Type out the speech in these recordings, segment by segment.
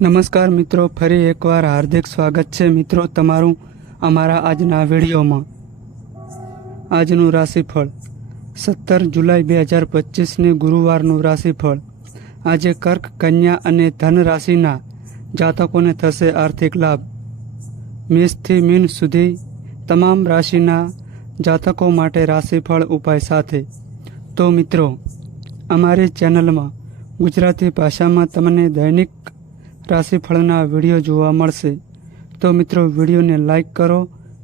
નમસ્કાર મિત્રો, ફરી એકવાર હાર્દિક સ્વાગત છે મિત્રો તમારું અમારા આજના વિડીયોમાં। આજનું રાશિફળ 17 જુલાઈ 2025ની ગુરુવારનું રાશિફળ। આજે કર્ક, કન્યા અને ધન રાશિના જાતકોને થશે આર્થિક લાભ। મેષથી મીન સુધી તમામ રાશિના જાતકો માટે રાશિફળ ઉપાય સાથે। તો મિત્રો, અમારી ચેનલમાં ગુજરાતી ભાષામાં તમને દૈનિક રાશિફળના વિડીયો જોવા મળશે। તો મિત્રો, વિડીયોને લાઈક કરો,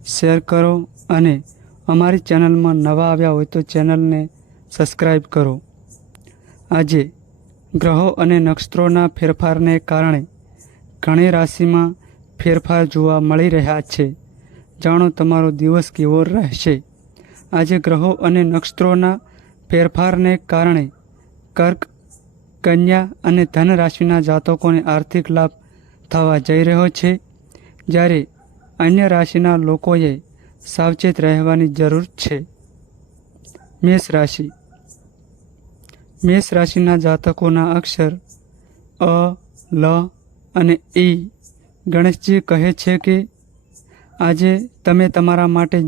શેર કરો અને અમારી ચેનલમાં નવા આવ્યા હોય તો ચેનલને સબસ્ક્રાઈબ કરો। આજે ગ્રહો અને નક્ષત્રોના ફેરફારને કારણે ઘણી રાશિમાં ફેરફાર જોવા મળી રહ્યા છે। જાણો તમારો દિવસ કેવો રહેશે। આજે ગ્રહો અને નક્ષત્રોના ફેરફારને કારણે કર્ક, કન્યા અને ધન રાશિના જાતકોને આર્થિક લાભ થવા જઈ રહ્યો છે, જ્યારે અન્ય રાશિના લોકોએ સાવચેત રહેવાની જરૂર છે। મેષ રાશિ। મેષ રાશિના જાતકોના અક્ષર અ, લ અને ઈ। ગણેશજી કહે છે કે આજે તમે તમારા માટે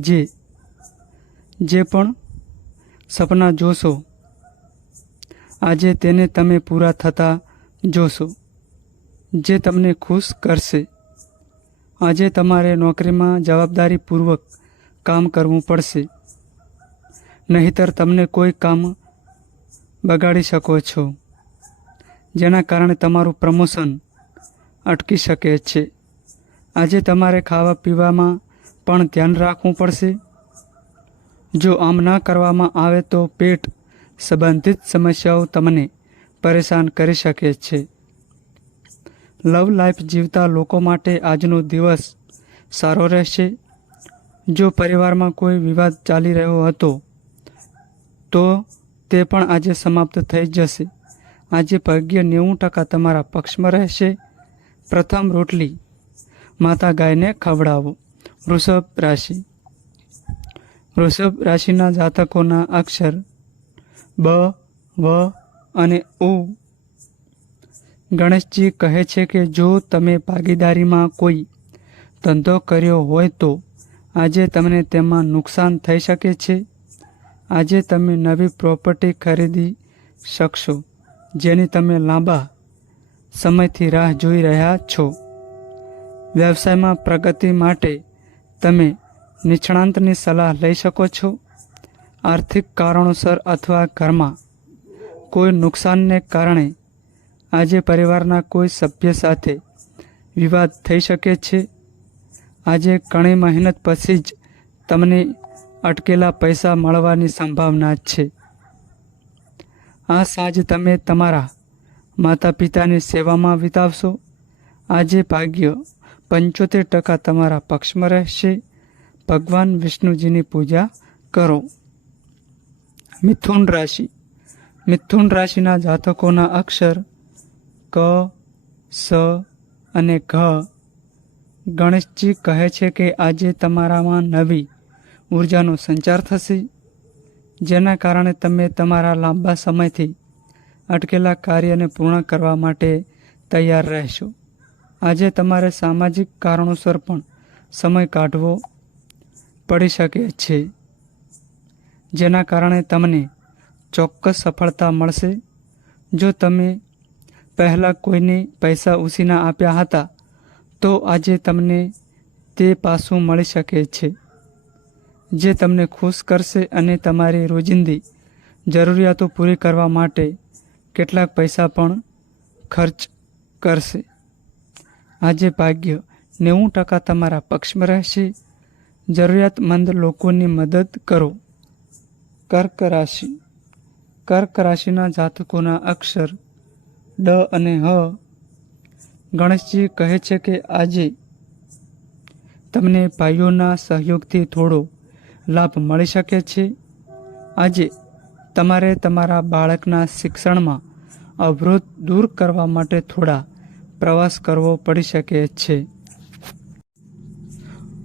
જે પણ સપના જોશો, આજે તેને તમે પૂરા થતા જોશો, જે તમને ખુશ કરશે। આજે તમારે નોકરીમાં જવાબદારીપૂર્વક કામ કરવું પડશે, નહીંતર તમને કોઈ કામ બગાડી શકો છો, જેના કારણે તમારું પ્રમોશન અટકી શકે છે। આજે તમારે ખાવા પીવામાં પણ ધ્યાન રાખવું પડશે। જો આમ ન કરવામાં આવે તો પેટ સંબંધિત સમસ્યાઓ તમને પરેશાન કરી શકે છે। લવ લાઈફ જીવતા લોકો માટે આજનો દિવસ સારો રહેશે। જો પરિવારમાં કોઈ વિવાદ ચાલી રહ્યો હતો તો તે પણ આજે સમાપ્ત થઈ જશે। આજે ભાગ્ય 90% તમારા પક્ષમાં રહેશે। પ્રથમ રોટલી માતા ગાયને ખવડાવો। વૃષભ રાશિ। વૃષભ રાશિના જાતકોના અક્ષર બ, વ અને ઉ। ગણેશજી કહે છે કે જો તમે ભાગીદારીમાં કોઈ ધંધો કર્યો હોય તો આજે તમને તેમાં નુકસાન થઈ શકે છે। આજે તમે નવી પ્રોપર્ટી ખરીદી શકશો, જેની તમે લાંબા સમયથી રાહ જોઈ રહ્યા છો। વ્યવસાયમાં પ્રગતિ માટે તમે નિષ્ણાંતની સલાહ લઈ શકો છો। આર્થિક કારણોસર અથવા ઘરમાં કોઈ નુકસાનને કારણે આજે પરિવારના કોઈ સભ્ય સાથે વિવાદ થઈ શકે છે। આજે ઘણી મહેનત પછી જ તમને અટકેલા પૈસા મળવાની સંભાવના છે। આ સાંજ તમે તમારા માતા પિતાની સેવામાં વિતાવશો। આજે ભાગ્ય 75% તમારા પક્ષમાં રહેશે। ભગવાન વિષ્ણુજીની પૂજા કરો। મિથુન રાશિ। મિથુન રાશિના જાતકોના અક્ષર ક, સ અને ઘ। ગણેશજી કહે છે કે આજે તમારામાં નવી ઉર્જાનો સંચાર થશે, જેના કારણે તમે તમારા લાંબા સમયથી અટકેલા કાર્યને પૂર્ણ કરવા માટે તૈયાર રહેશો। આજે તમારે સામાજિક કારણોસર પણ સમય કાઢવો પડી શકે છે, જેના કારણે તમને ચોક્કસ સફળતા મળશે। જો તમે પહેલાં કોઈને પૈસા ઉછીના આપ્યા હતા તો આજે તમને તે પાછું મળી શકે છે, જે તમને ખુશ કરશે અને તમારી રોજિંદી જરૂરિયાતો પૂરી કરવા માટે કેટલાક પૈસા પણ ખર્ચ કરશે। આજે ભાગ્ય 90% તમારા પક્ષમાં રહેશે। જરૂરિયાતમંદ લોકોની મદદ કરો। કર્ક રાશિ। કર્ક રાશિના જાતકોના અક્ષર ડ અને હ। ગણેશજી કહે છે કે આજે તમને ભાઈઓના સહયોગથી થોડો લાભ મળી શકે છે। આજે તમારે તમારા બાળકના શિક્ષણમાં અવરોધ દૂર કરવા માટે થોડા પ્રવાસ કરવો પડી શકે છે।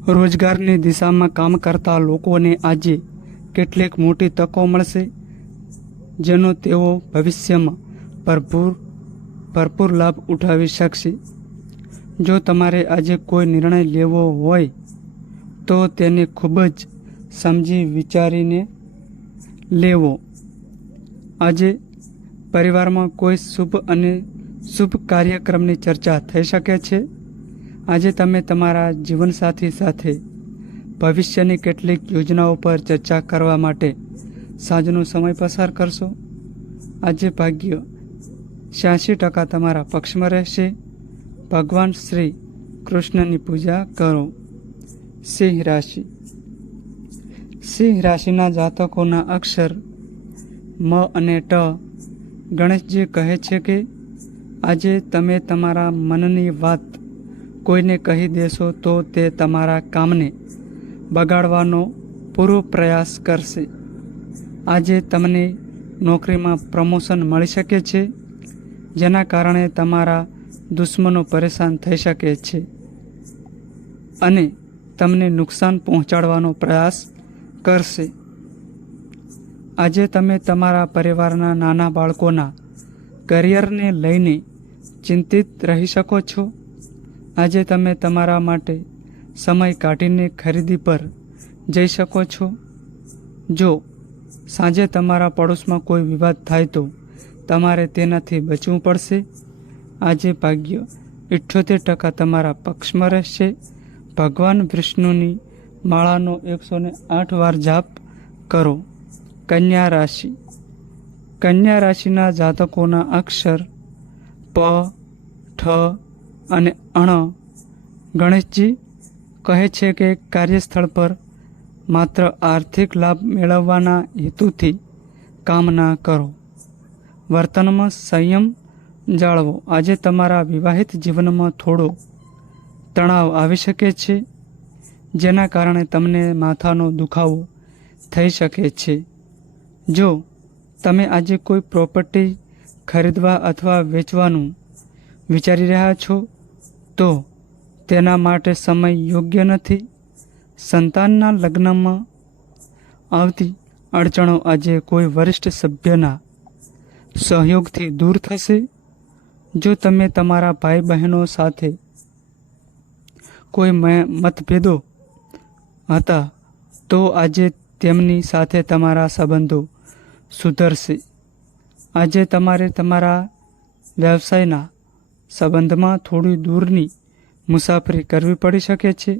રોજગારની દિશામાં કામ કરતા લોકોને આજે કેટલીક મોટી તકો મળશે, જેનો તેઓ ભવિષ્યમાં ભરપૂર લાભ ઉઠાવી શકશે। જો તમારે આજે કોઈ નિર્ણય લેવો હોય તો તેને ખૂબ જ સમજી વિચારીને લેવો. આજે પરિવારમાં કોઈ શુભ અને શુભ કાર્યક્રમની ચર્ચા થઈ શકે છે. આજે તમે તમારા જીવનસાથી સાથે ભવિષ્યની કેટલીક યોજનાઓ પર ચર્ચા કરવા માટે સાંજનો સમય પસાર કરશો. આજે ભાગ્ય 86% તમારા પક્ષમાં રહેશે. ભગવાન શ્રી કૃષ્ણની પૂજા કરો. સિંહ રાશિ. સિંહ રાશિના જાતકોના અક્ષર મ અને ટ. ગણેશજી કહે છે કે આજે તમે તમારા મનની વાત કોઈને કહી દેશો તો તે તમારા કામને બગાડવાનો પૂરો પ્રયાસ કરશે. આજે તમને નોકરીમાં પ્રમોશન મળી શકે છે, જેના કારણે તમારા દુશ્મનો પરેશાન થઈ શકે છે અને તમને નુકસાન પહોંચાડવાનો પ્રયાસ કરશે. આજે તમે તમારા પરિવારના નાના બાળકોના કરિયરને લઈને ચિંતિત રહી શકો છો. આજે તમે તમારા માટે સમય કાઢીને ખરીદી પર જઈ શકો છો. જો સાંજે તમારા પડોશમાં કોઈ વિવાદ થાય તો તમારે તેનાથી બચવું પડશે. આજે ભાગ્ય 78% તમારા પક્ષમાં રહેશે. ભગવાન વિષ્ણુની માળાનો 108 વાર જાપ કરો. કન્યા રાશિ. કન્યા રાશિના જાતકોના અક્ષર પ, ઠ અને અણ. ગણેશજી કહે છે કે કાર્યસ્થળ પર માત્ર આર્થિક લાભ મેળવવાના હેતુથી કામ ના કરો. વર્તનમાં સંયમ જાળવો. આજે તમારા વિવાહિત જીવનમાં થોડો તણાવ આવી શકે છે, જેના કારણે તમને માથાનો દુખાવો થઈ શકે છે. જો તમે આજે કોઈ પ્રોપર્ટી ખરીદવા અથવા વેચવાનું વિચારી રહ્યા છો તો તેના માટે સમય યોગ્ય નથી. સંતાનના લગ્નમાં આવતી અડચણો આજે કોઈ વરિષ્ઠ સભ્યના સહયોગથી દૂર થશે. જો તમે તમારા ભાઈ બહેનો સાથે કોઈ મતભેદો હતા તો આજે તેમની સાથે તમારા સંબંધો સુધરશે. આજે તમારે તમારા વ્યવસાયના સંબંધમાં થોડી દૂરની મુસાફરી કરવી પડી શકે છે.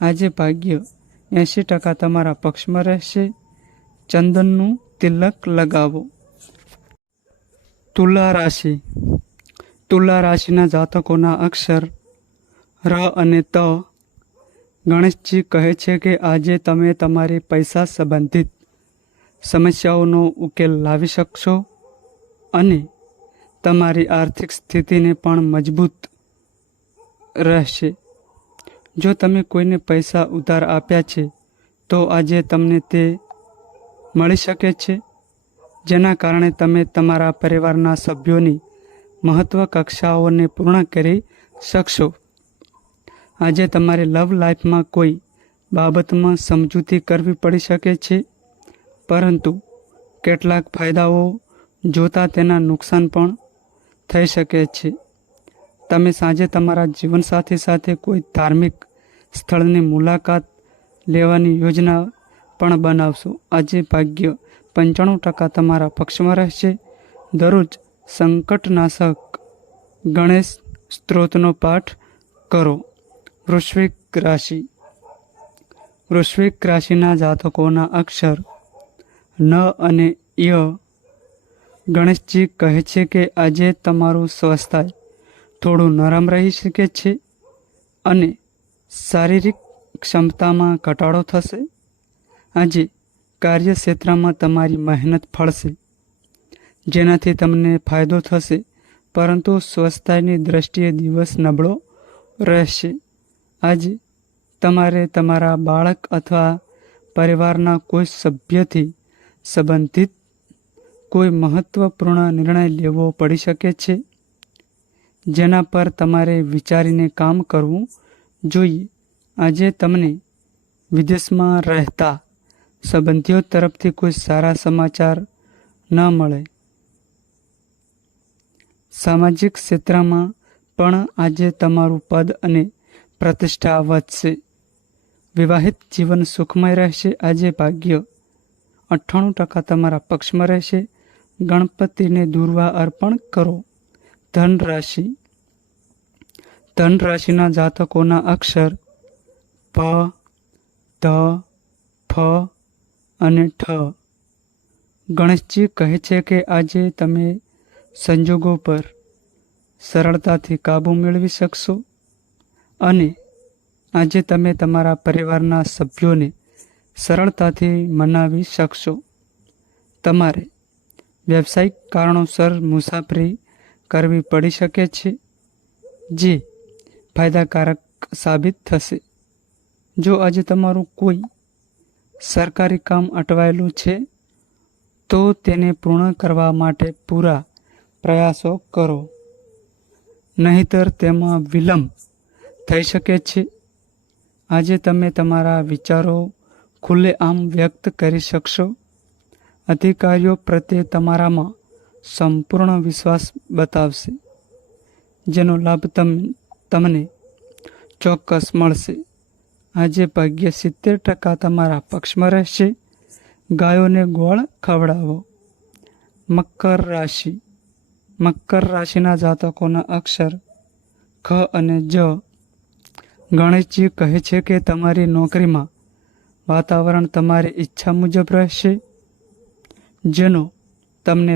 આજે ભાગ્ય 80% તમારા પક્ષમાં રહેશે. ચંદનનું તિલક લગાવો. તુલા રાશિ. તુલા રાશિના જાતકોના અક્ષર ર અને ત. ગણેશજી કહે છે કે આજે તમે તમારી પૈસા સંબંધિત સમસ્યાઓનો ઉકેલ લાવી શકશો અને તમારી આર્થિક સ્થિતિને પણ મજબૂત રહેશે. જો તમે કોઈને પૈસા ઉધાર આપ્યા છે તો આજે તમને તે મળી શકે છે, જેના કારણે તમે તમારા પરિવારના સભ્યોની મહત્વકાંક્ષાઓને પૂર્ણ કરી શકશો. આજે તમારે લવ લાઈફમાં કોઈ બાબતમાં સમજૂતી કરવી પડી શકે છે, પરંતુ કેટલાક ફાયદાઓ જોતા તેના નુકસાન પણ થઈ શકે છે. તમે સાંજે તમારા જીવનસાથી સાથે કોઈ ધાર્મિક સ્થળની મુલાકાત લેવાની યોજના પણ બનાવશો. આજે ભાગ્ય 95% તમારા પક્ષમાં રહેશે. દરરોજ સંકટનાશક ગણેશ સ્ત્રોતનો પાઠ કરો. વૃશ્ચિક રાશિ. વૃશ્ચિક રાશિના જાતકોના અક્ષર ન અને ય. ગણેશજી કહે છે કે આજે તમારું સ્વાસ્થ્ય થોડું નરમ રહી શકે છે અને શારીરિક ક્ષમતામાં ઘટાડો થશે. આજે કાર્યક્ષેત્રમાં તમારી મહેનત ફળશે, જેનાથી તમને ફાયદો થશે, પરંતુ સ્વાસ્થ્યની દ્રષ્ટિએ દિવસ નબળો રહેશે. આજે તમારે તમારા બાળક અથવા પરિવારના કોઈ સભ્યથી સંબંધિત કોઈ મહત્વપૂર્ણ નિર્ણય લેવો પડી શકે છે, જેના પર તમારે વિચારીને કામ કરવું જોઈએ. આજે તમને વિદેશમાં રહેતા સંબંધીઓ તરફથી કોઈ સારા સમાચાર ન મળે. સામાજિક ક્ષેત્રમાં પણ આજે તમારું પદ અને પ્રતિષ્ઠા વધશે. વિવાહિત જીવન સુખમય રહેશે. આજે ભાગ્ય 98% તમારા પક્ષમાં રહેશે. ગણપતિને દુર્વા અર્પણ કરો. ધન રાશિ. ધન રાશિના જાતકોના અક્ષર પ, ધ, ફ અને ઠ. ગણેશજી કહે છે કે આજે તમે સંજોગો પર સરળતાથી કાબૂ મેળવી શકશો અને આજે તમે તમારા પરિવારના સભ્યોને સરળતાથી મનાવી શકશો. તમારે વ્યવસાયિક કારણોસર મુસાફરી કરવી પડી શકે છે, જે ફાયદાકારક સાબિત થશે. જો આજે તમારું કોઈ સરકારી કામ અટવાયેલું છે તો તેને પૂર્ણ કરવા માટે પૂરા પ્રયાસો કરો, નહીંતર તેમાં વિલંબ થઈ શકે છે. આજે તમે તમારા વિચારો ખુલ્લેઆમ વ્યક્ત કરી શકશો. અધિકારીઓ પ્રત્યે તમારામાં સંપૂર્ણ વિશ્વાસ બતાવશે, જેનો લાભ તમને ચોક્કસ મળશે. આજે ભાગ્ય 70% તમારા પક્ષમાં રહેશે. ગાયોને ગોળ ખવડાવો. મકર રાશિ. મકર રાશિના જાતકોના અક્ષર ખ અને જ. ગણેશજી કહે છે કે તમારી નોકરીમાં વાતાવરણ તમારી ઈચ્છા મુજબ રહેશે, જેનો તમે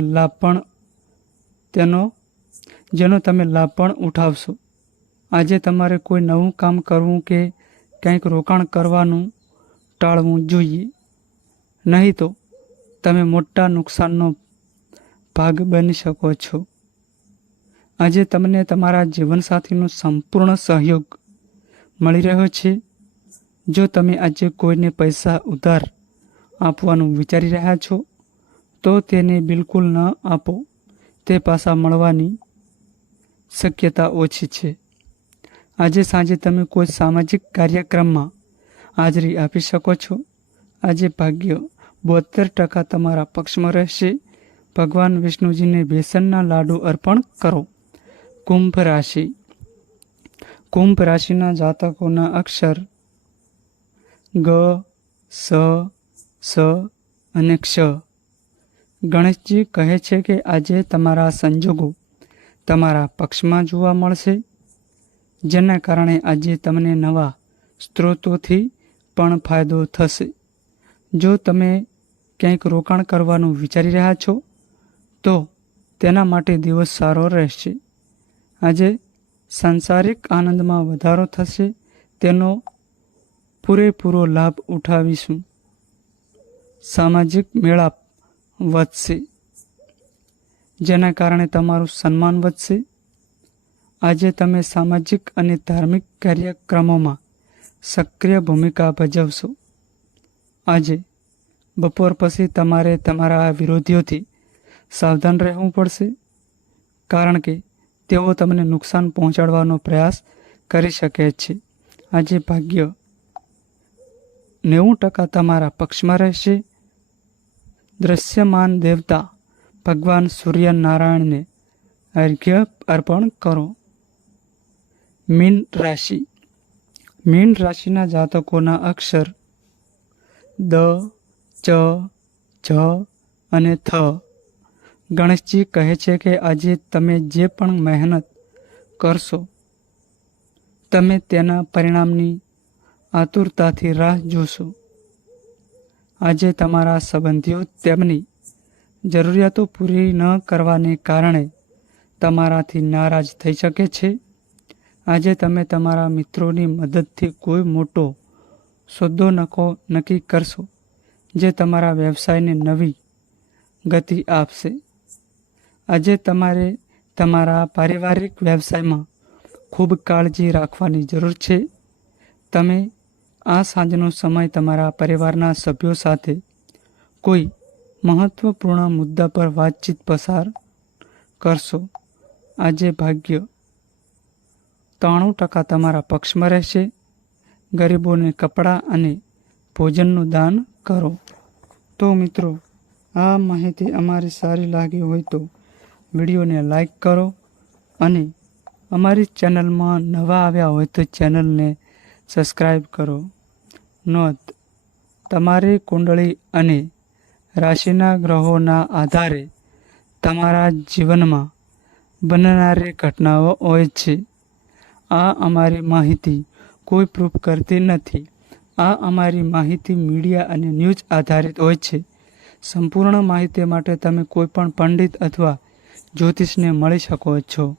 લાભ પણ ઉઠાવશો. આજે તમારે કોઈ નવું કામ કરવું કે કંઈક રોકાણ કરવાનું ટાળવું જોઈએ, નહીં તો તમે મોટા નુકસાનનો ભાગ બની શકો છો. આજે તમને તમારા જીવનસાથીનો સંપૂર્ણ સહયોગ મળી રહ્યો છે. જો તમે આજે કોઈને પૈસા ઉધાર આપવાનું વિચારી રહ્યા છો તો તેને બિલકુલ ન આપો. તે પાછા મળવાની શક્યતા ઓછી છે. આજે સાંજે તમે કોઈ સામાજિક કાર્યક્રમમાં હાજરી આપી શકો છો. આજે ભાગ્ય 72% તમારા પક્ષમાં રહેશે. ભગવાન વિષ્ણુજીને બેસનના લાડુ અર્પણ કરો. કુંભ રાશિ. કુંભ રાશિના જાતકોના અક્ષર ગ, સ, સ અને ક્ષ. ગણેશજી કહે છે કે આજે તમારા સંજોગો તમારા પક્ષમાં જોવા મળશે, જેના કારણે આજે તમને નવા સ્ત્રોતોથી પણ ફાયદો થશે. જો તમે ક્યાંક રોકાણ કરવાનું વિચારી રહ્યા છો તો તેના માટે દિવસ સારો રહેશે. આજે સાંસારિક આનંદમાં વધારો થશે. તેનો પૂરેપૂરો લાભ ઉઠાવીશું. સામાજિક મેળાપ વધશે, જેના કારણે તમારું સન્માન વધશે. આજે તમે સામાજિક અને ધાર્મિક કાર્યક્રમોમાં સક્રિય ભૂમિકા ભજવશો. આજે બપોર પછી તમારે તમારા વિરોધીઓથી સાવધાન રહેવું પડશે, કારણ કે તેઓ તમને નુકસાન પહોંચાડવાનો પ્રયાસ કરી શકે છે. આજે ભાગ્ય 90% તમારા પક્ષમાં રહેશે. દ્રશ્યમાન દેવતા ભગવાન સૂર્યનારાયણને અર્ઘ્ય અર્પણ કરો. મીન રાશિ. મીન રાશિના જાતકોના અક્ષર દ, ચ, ઝ અને થ. ગણેશજી કહે છે કે આજે તમે જે પણ મહેનત કરશો તમે તેના પરિણામની આતુરતાથી રાહ જોશો. આજે તમારા સંબંધીઓ તેમની જરૂરિયાતો પૂરી ન કરવાને કારણે તમારાથી નારાજ થઈ શકે છે. આજે તમે તમારા મિત્રોની મદદથી કોઈ મોટો સોદો નક્કી કરશો, જે તમારા વ્યવસાયને નવી ગતિ આપશે. આજે તમારે તમારા પારિવારિક વ્યવસાયમાં ખૂબ કાળજી રાખવાની જરૂર છે. તમે આ સાંજનો સમય તમારા પરિવારના સભ્યો સાથે કોઈ મહત્વપૂર્ણ મુદ્દા પર વાતચીત પસાર કરશો. આજે ભાગ્ય 93% તમારા પક્ષમાં રહેશે. ગરીબોને કપડાં અને ભોજનનું દાન કરો. તો મિત્રો, આ માહિતી અમારી સારી લાગી હોય તો વિડીયોને લાઈક કરો અને અમારી ચેનલમાં નવા આવ્યા હોય તો ચેનલને સબસ્ક્રાઈબ કરો. નોંધ: તમારી કુંડળી અને રાશિના ગ્રહોના આધારે તમારા જીવનમાં બનનારી ઘટનાઓ હોય છે. આ અમારી માહિતી કોઈ પ્રૂફ કરતી નથી. આ અમારી માહિતી મીડિયા અને ન્યૂઝ આધારિત હોય છે. સંપૂર્ણ માહિતી માટે તમે કોઈ પણ પંડિત અથવા જ્યોતિષને મળી શકો છો.